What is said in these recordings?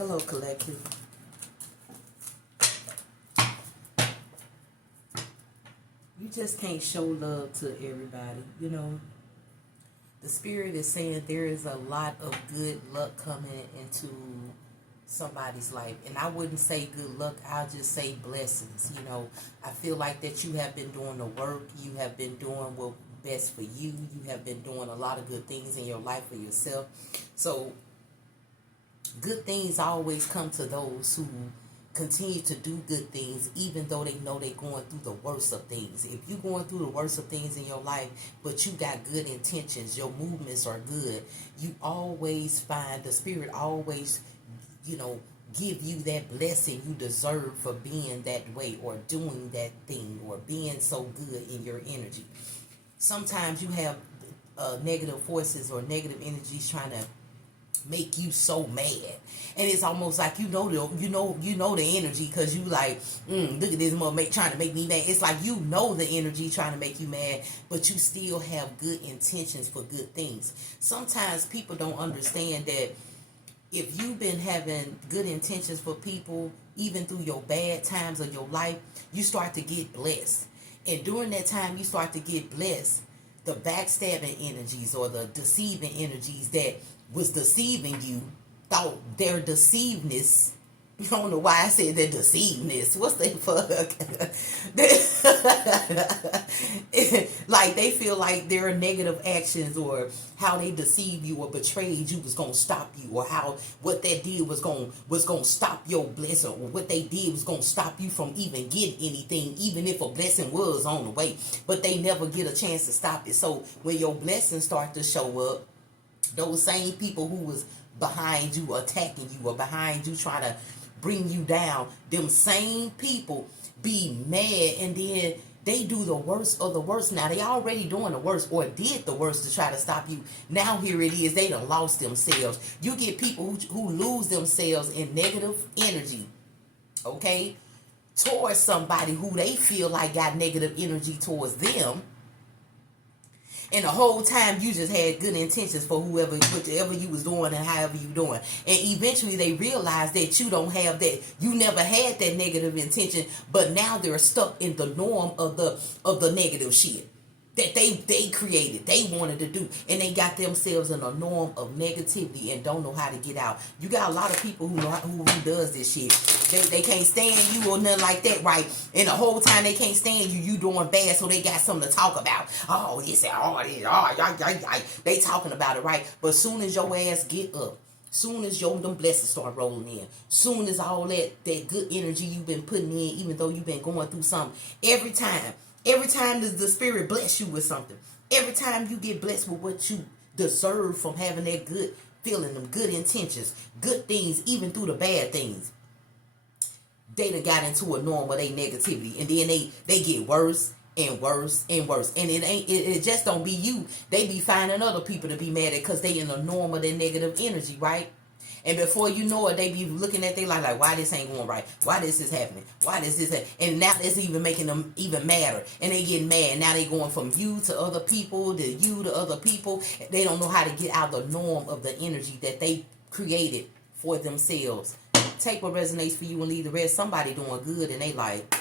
Hello, collective. You just can't show love to everybody. The spirit is saying there is a lot of good luck coming into somebody's life. And I wouldn't say good luck, I'll just say blessings. I feel like that you have been doing the work, you have been doing what best for you, you have been doing a lot of good things in your life for yourself. So good things always come to those who continue to do good things, even though they know they're going through the worst of things. If you're going through the worst of things in your life, but you got good intentions, your movements are good, you always find the spirit always, give you that blessing you deserve for being that way or doing that thing or being so good in your energy. Sometimes you have negative forces or negative energies trying to make you so mad, and it's almost like the energy, because you like, look at this mother trying to make me mad. It's like the energy trying to make you mad, but you still have good intentions for good things. Sometimes people don't understand that if you've been having good intentions for people, even through your bad times of your life, you start to get blessed. And during that time you start to get blessed, the backstabbing energies or the deceiving energies that was deceiving you thought their deceivedness. I don't know why I said their deceivedness. What's they fuck? Like they feel like their negative actions or how they deceived you or betrayed you was gonna stop you, or how what they did was gonna stop your blessing, or what they did was gonna stop you from even getting anything, even if a blessing was on the way. But they never get a chance to stop it. So when your blessings start to show up, those same people who was behind you attacking you or behind you trying to bring you down, them same people be mad, and then they do the worst of the worst. Now they already doing the worst or did the worst to try to stop you. Now here it is, they done lost themselves. You get people who lose themselves in negative energy, okay, towards somebody who they feel like got negative energy towards them. And the whole time you just had good intentions for whatever you was doing and however you doing. And eventually they realize that you don't have that. You never had that negative intention, but now they're stuck in the norm of the negative shit that they created, they wanted to do, and they got themselves in a norm of negativity and don't know how to get out. You got a lot of people who does this shit. They can't stand you or nothing like that, right? And the whole time they can't stand you doing bad, so they got something to talk about. Oh, this, oh, this, oh, they talking about it, right? But soon as your ass get up, soon as them blessings start rolling in, soon as all that good energy you've been putting in, even though you've been going through something, every time the spirit bless you with something, every time you get blessed with what you deserve from having that good feeling, them good intentions, good things, even through the bad things, they done got into a norm of their negativity, and then they get worse and worse and worse. And it just don't be you. They be finding other people to be mad at because they in the norm of their negative energy, right? And before you know it, they be looking at their life like, why this ain't going right? Why this is happening? Why this is that? And now it's even making them even madder. And they getting mad. Now they going from you to other people, to you to other people. They don't know how to get out the norm of the energy that they created for themselves. Take what resonates for you and leave the rest. Somebody doing good and they like...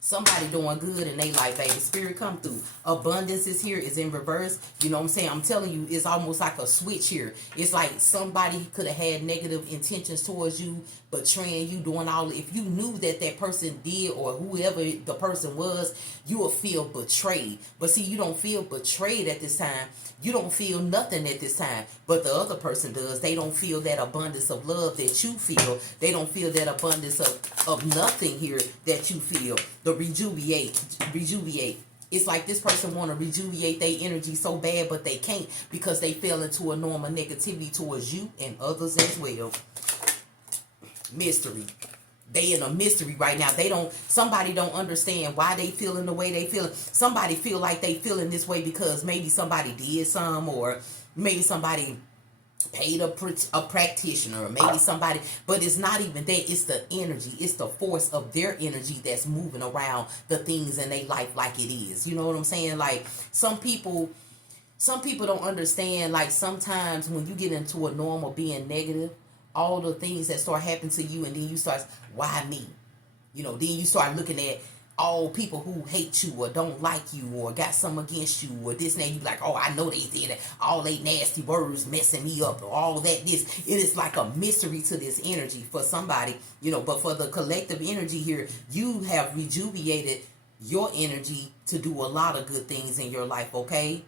Somebody doing good in their life, baby. Spirit come through. Abundance is here. Is in reverse. You know what I'm saying? I'm telling you, it's almost like a switch here. It's like somebody could have had negative intentions towards you, betraying you, doing all. If you knew that person did, or whoever the person was, you will feel betrayed. But see, you don't feel betrayed at this time. You don't feel nothing at this time. But the other person does. They don't feel that abundance of love that you feel. They don't feel that abundance of nothing here that you feel. The rejuvenate. It's like this person want to rejuvenate their energy so bad, but they can't because they fell into a norm of negativity towards you and others as well. Mystery. They in a mystery right now. Somebody don't understand why they feeling the way they feeling. Somebody feel like they feeling this way because maybe somebody did some, or maybe somebody paid a practitioner, or maybe somebody, but it's not even that. It's the energy, it's the force of their energy that's moving around the things in their life like it is. You know what I'm saying? Like some people Some people don't understand, like, sometimes when you get into a normal being negative, all the things that start happening to you, and then you start, why me? Then you start looking at all people who hate you or don't like you or got something against you or this and that. You like, oh, I know they did it. All they nasty words messing me up or all that. It is like a mystery to this energy for somebody, but for the collective energy here, you have rejuvenated your energy to do a lot of good things in your life, okay?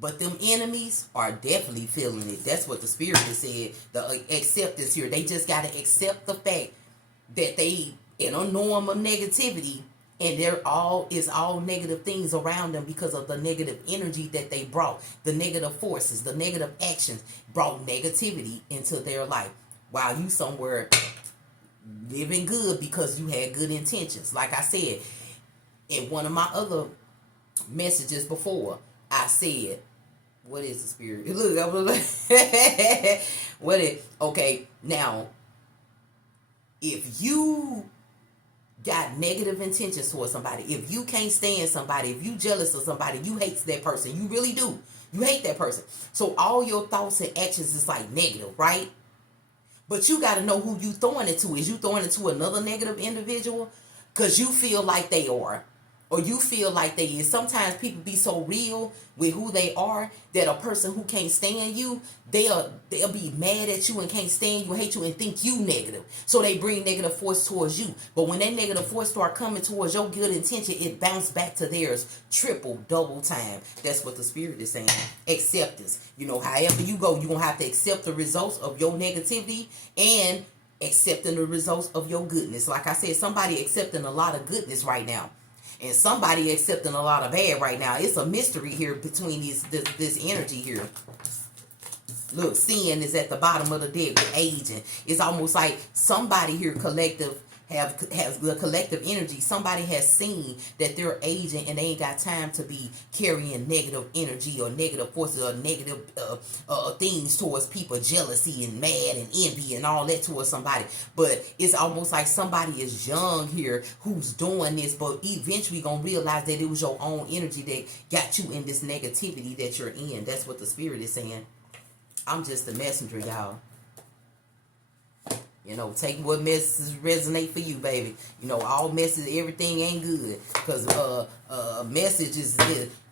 But them enemies are definitely feeling it. That's what the spirit has said. The acceptance here. They just got to accept the fact that they in a norm of negativity, and is all negative things around them because of the negative energy that they brought. The negative forces, the negative actions brought negativity into their life. While you somewhere living good because you had good intentions. Like I said, in one of my other messages before, I said, what is the spirit? Look, I was like, okay, now, if you got negative intentions towards somebody, if you can't stand somebody, if you jealous of somebody, you hate that person, you really do. You hate that person. So all your thoughts and actions is like negative, right? But you got to know who you throwing it to. Is you throwing it to another negative individual because you feel like they are, or you feel like they is? Sometimes people be so real with who they are that a person who can't stand you, they'll be mad at you and can't stand you, hate you, and think you negative. So they bring negative force towards you. But when that negative force start coming towards your good intention, it bounce back to theirs triple, double time. That's what the spirit is saying. Acceptance. However you go, you're going to have to accept the results of your negativity and accepting the results of your goodness. Like I said, somebody accepting a lot of goodness right now. And somebody accepting a lot of bad right now. It's a mystery here between this energy here. Look, sin is at the bottom of the deck with aging. It's almost like somebody here has the collective energy. Somebody has seen that they're aging and they ain't got time to be carrying negative energy or negative forces or negative things towards people, jealousy and mad and envy and all that towards somebody. But it's almost like somebody is young here who's doing this, but eventually gonna realize that it was your own energy that got you in this negativity that you're in. That's what the spirit is saying. I'm just a messenger, y'all. Take what messages resonate for you, baby. All messages, everything ain't good. Because message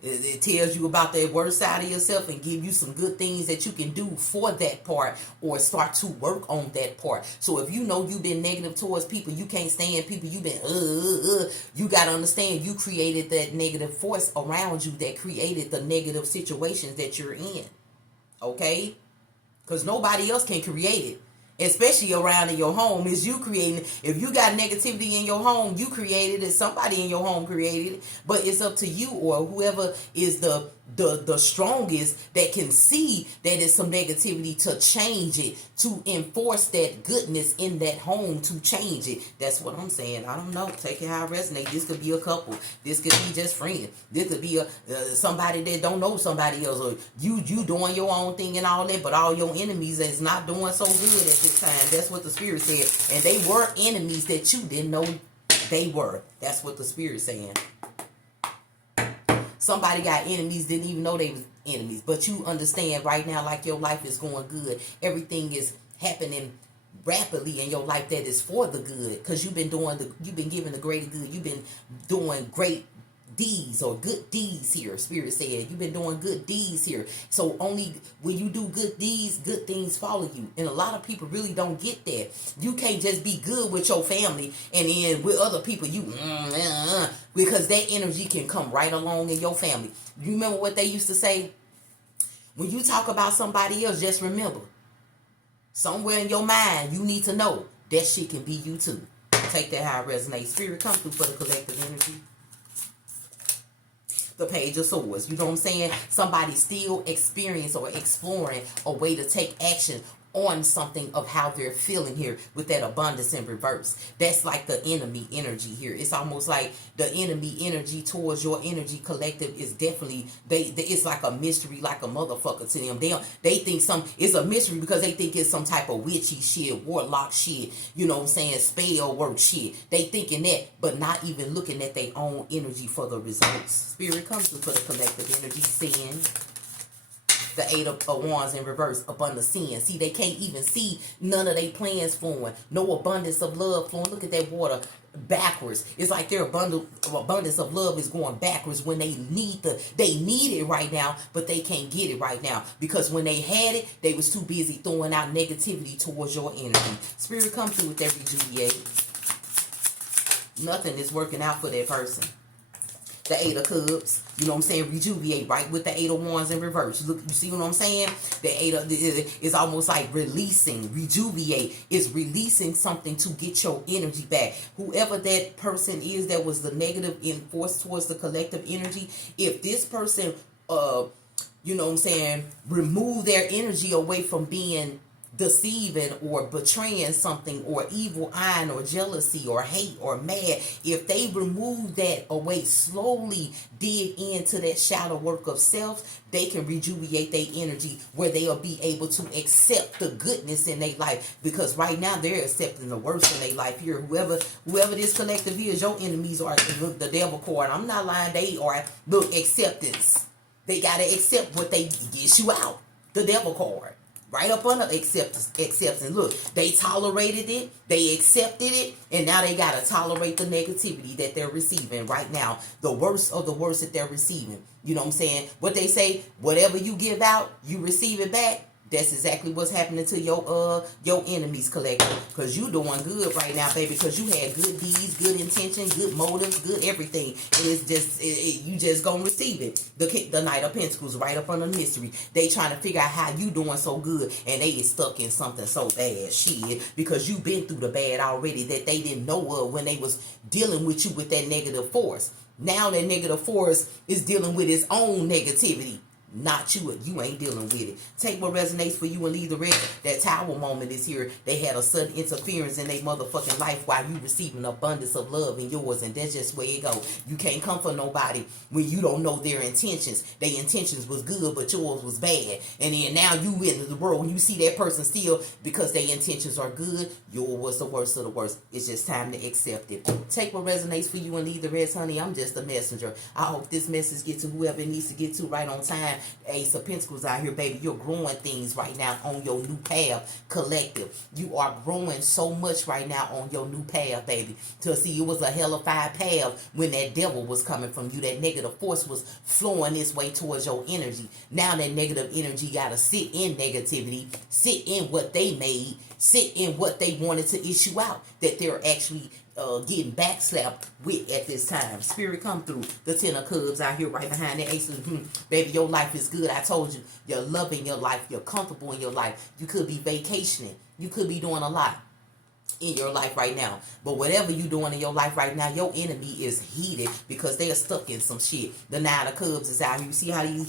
it tells you about that worst side of yourself and give you some good things that you can do for that part or start to work on that part. So if you know you've been negative towards people, you can't stand people, you've been you got to understand you created that negative force around you that created the negative situations that you're in. Okay? Because nobody else can create it. Especially around in your home, is you creating it. If you got negativity in your home, you created it. Somebody in your home created it. But it's up to you or whoever is the strongest that can see that it's some negativity to change it, to enforce that goodness in that home, to change it. That's what I'm saying. I don't know. Take it how it resonates. This could be a couple. This could be just friends. This could be somebody that don't know somebody else, or you doing your own thing and all that, but all your enemies is not doing so good at this time. That's what the spirit said. And they were enemies that you didn't know they were. That's what the spirit's saying. Somebody got enemies, didn't even know they was enemies. But you understand right now, like your life is going good. Everything is happening rapidly in your life that is for the good. Because you've been giving the greater good. You've been doing great deeds or good deeds here. Spirit said you've been doing good deeds here. So only when you do good deeds, good things follow you. And a lot of people really don't get that. You can't just be good with your family and then with other people because that energy can come right along in your family. You remember what they used to say? When you talk about somebody else, just remember, somewhere in your mind you need to know that shit can be you too. Take that how it resonates. Spirit, come through for the collective energy. The Page of Swords. You know what I'm saying? Somebody still experience or exploring a way to take action on something of how they're feeling here with that abundance in reverse. That's like the enemy energy here. It's almost like the enemy energy towards your energy collective is definitely it's like a mystery, like a motherfucker to them. They think it's a mystery because they think it's some type of witchy shit, warlock shit, you know what I'm saying, spell work shit. They thinking that, but not even looking at their own energy for the results. Spirit comes through for the collective energy. Sin, the Eight of Wands in reverse up under sin. See, they can't even see none of their plans flowing. No abundance of love flowing. Look at that water backwards. It's like their abundance of love is going backwards when they need it right now, but they can't get it right now because when they had it, they was too busy throwing out negativity towards your energy. Spirit, come through with that rejuvenate. Nothing is working out for that person. The Eight of Cups, you know what I'm saying, rejuvenate, right, with the Eight of Wands in reverse. Look, you see what I'm saying? The Eight of is almost like releasing, rejuvenate is releasing something to get your energy back. Whoever that person is that was the negative force towards the collective energy, if this person, you know what I'm saying, remove their energy away from being deceiving or betraying something or evil eyeing or jealousy or hate or mad, if they remove that away, slowly dig into that shadow work of self, they can rejuvenate their energy where they'll be able to accept the goodness in their life, because right now they're accepting the worst in their life here. Whoever this collective is, your enemies are the devil card. I'm not lying, they are, look, acceptance. They gotta accept what they get you out, the devil card. Right up under acceptance. Look, they tolerated it, they accepted it, and now they got to tolerate the negativity that they're receiving right now. The worst of the worst that they're receiving. You know what I'm saying? What they say, whatever you give out, you receive it back. That's exactly what's happening to your enemies collective. Because you doing good right now, baby. Because you had good deeds, good intention, good motives, good everything. And it's just, you just gonna receive it. The Knight of Pentacles right up on the mystery. They trying to figure out how you doing so good. And they is stuck in something so bad. Shit. Because you been through the bad already that they didn't know of when they was dealing with you with that negative force. Now that negative force is dealing with its own negativity. Not you. You ain't dealing with it. Take what resonates for you and leave the rest. That Tower moment is here. They had a sudden interference in their motherfucking life while you receiving abundance of love in yours, and that's just where it go. You can't come for nobody when you don't know their intentions. Their intentions was good, but yours was bad. And then now you in the world, when you see that person still, because their intentions are good, yours was the worst of the worst. It's just time to accept it. Take what resonates for you and leave the rest, honey. I'm just a messenger. I hope this message gets to whoever it needs to get to right on time. Ace of Pentacles out here, baby. You're growing things right now on your new path, collective. You are growing so much right now on your new path, baby. To see, it was a hellified path when that devil was coming from you. That negative force was flowing its way towards your energy. Now that negative energy got to sit in negativity, sit in what they made, sit in what they wanted to issue out, that they're actually getting backslapped with at this time. Spirit, come through. The Ten of Cups out here right behind the Ace of baby, your life is good. I told you, you're loving your life. You're comfortable in your life. You could be vacationing. You could be doing a lot in your life right now. But whatever you doing in your life right now, your enemy is heated because they are stuck in some shit. The Nine of Cups is out here. You see how you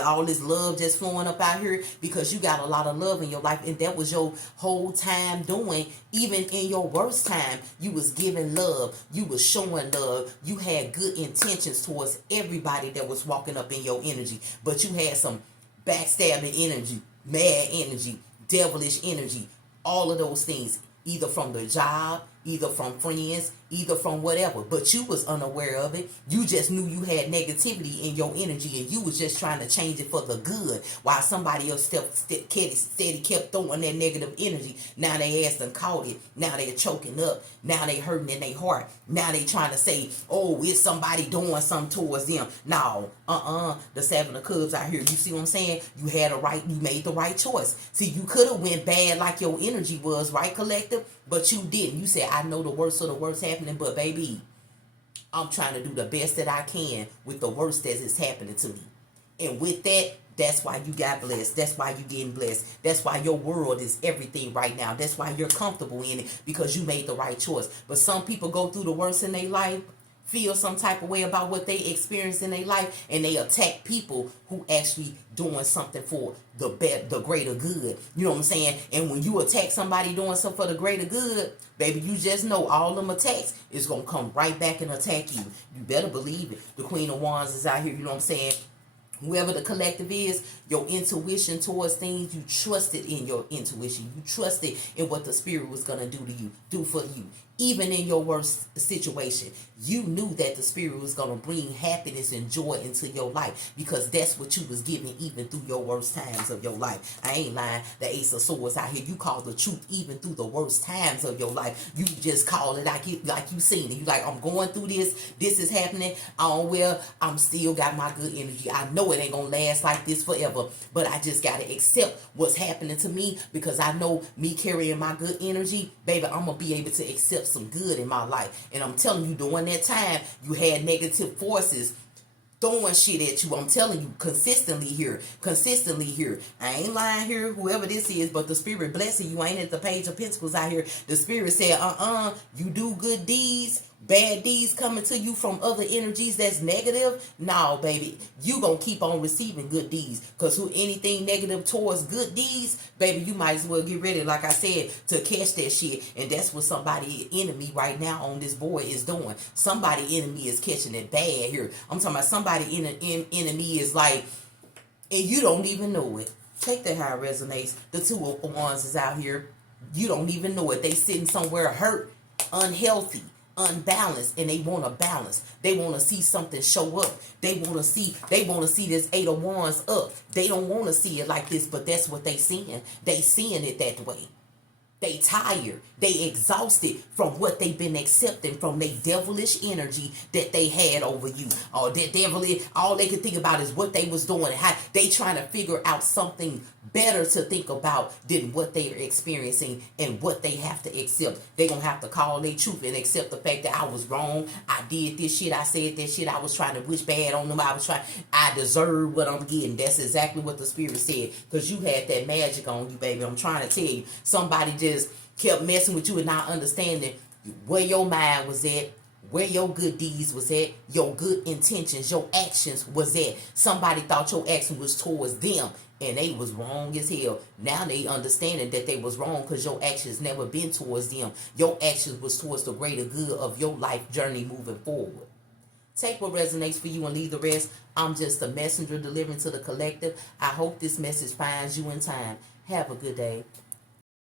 all this love just flowing up out here because you got a lot of love in your life, and that was your whole time doing. Even in your worst time, you was giving love. You was showing love. You had good intentions towards everybody that was walking up in your energy. But you had some backstabbing energy, mad energy, devilish energy, all of those things. Either from the job, either from friends, either from whatever. But you was unaware of it. You just knew you had negativity in your energy, and you was just trying to change it for the good. While somebody else steady kept throwing that negative energy. Now they ass done caught it. Now they choking up. Now they hurting in their heart. Now they trying to say, oh, it's somebody doing something towards them. No, the Seven of Cups out here. You see what I'm saying? You made the right choice. See, you could have went bad like your energy was, right, collective? But you didn't. You said, I know the worst of the worst happening, but baby, I'm trying to do the best that I can with the worst that is happening to me. And with that, that's why you got blessed. That's why you getting blessed. That's why your world is everything right now. That's why you're comfortable in it, because you made the right choice. But some people go through the worst in their life feel some type of way about what they experience in their life, and they attack people who actually doing something for the greater good. You know what I'm saying? And when you attack somebody doing something for the greater good, baby, you just know all them attacks is gonna come right back and attack you. You better believe it. The Queen of Wands is out here, you know what I'm saying? Whoever the collective is, your intuition towards things, you trusted in your intuition. You trusted in what the spirit was going to do for you. Even in your worst situation, you knew that the spirit was going to bring happiness and joy into your life, because that's what you was given even through your worst times of your life. I ain't lying. The Ace of Swords out here, you call the truth even through the worst times of your life. You just call it like you seen it. You like, I'm going through this. This is happening. Well, I'm still got my good energy. I know it ain't going to last like this forever, but I just got to accept what's happening to me, because I know me carrying my good energy, baby, I'm going to be able to accept some good in my life. And I'm telling you, during that time, you had negative forces throwing shit at you. I'm telling you, consistently here. I ain't lying here, whoever this is, but the spirit blessing you. Ain't at the Page of Pentacles out here. The spirit said, you do good deeds, bad deeds coming to you from other energies that's negative. No, baby, you gonna keep on receiving good deeds, because who anything negative towards good deeds, baby, you might as well get ready, like I said, to catch that shit. And that's what somebody enemy right now on this board is doing. Somebody enemy is catching it bad here. I'm talking about somebody enemy is like, and you don't even know it. Take that how it resonates. The Two of Wands is out here. You don't even know it. They sitting somewhere hurt, unhealthy, unbalanced, and they want to balance. They want to see something show up. They want to see this Eight of Wands up. They don't want to see it like this, but that's what they seeing. They seeing it that way. They tired. They exhausted from what they've been accepting from their devilish energy that they had over you. Or that devilish, all they could think about is what they was doing. How they trying to figure out something better to think about than what they are experiencing and what they have to accept. They gonna have to call their truth and accept the fact that I was wrong. I did this shit. I said that shit. I was trying to wish bad on them. I deserve what I'm getting. That's exactly what the spirit said. Because you had that magic on you, baby. I'm trying to tell you. Somebody just kept messing with you and not understanding where your mind was at, where your good deeds was at, your good intentions, your actions was at. Somebody thought your action was towards them, and they was wrong as hell. Now they understanding that they was wrong, because your actions never been towards them. Your actions was towards the greater good of your life journey moving forward. Take what resonates for you and leave the rest. I'm just a messenger delivering to the collective. I hope this message finds you in time. Have a good day.